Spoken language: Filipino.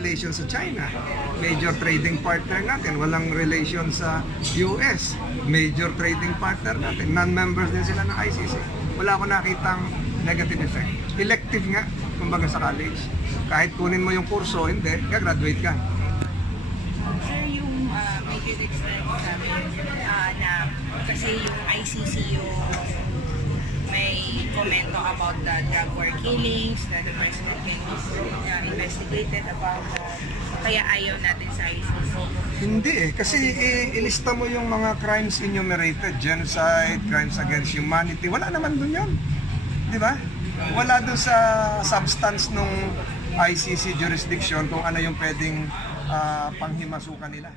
relation sa China. Major trading partner natin. Walang relation sa US. Major trading partner natin. Non-members din sila ng ICC. Wala akong nakitang negative effect. Elective nga, kumbaga sa college. Kahit kunin mo yung kurso, hindi, graduate ka. Sir, yung may critics na kasi yung ICC yung may komento about the drug war killings na the president can be investigated about kaya ayaw natin sa ICC. Hindi kasi ilista mo yung mga crimes enumerated, genocide, crimes against humanity, wala naman dun yun. Di ba? Wala dun sa substance nung ICC jurisdiction kung ano yung pwedeng panghimasukan nila.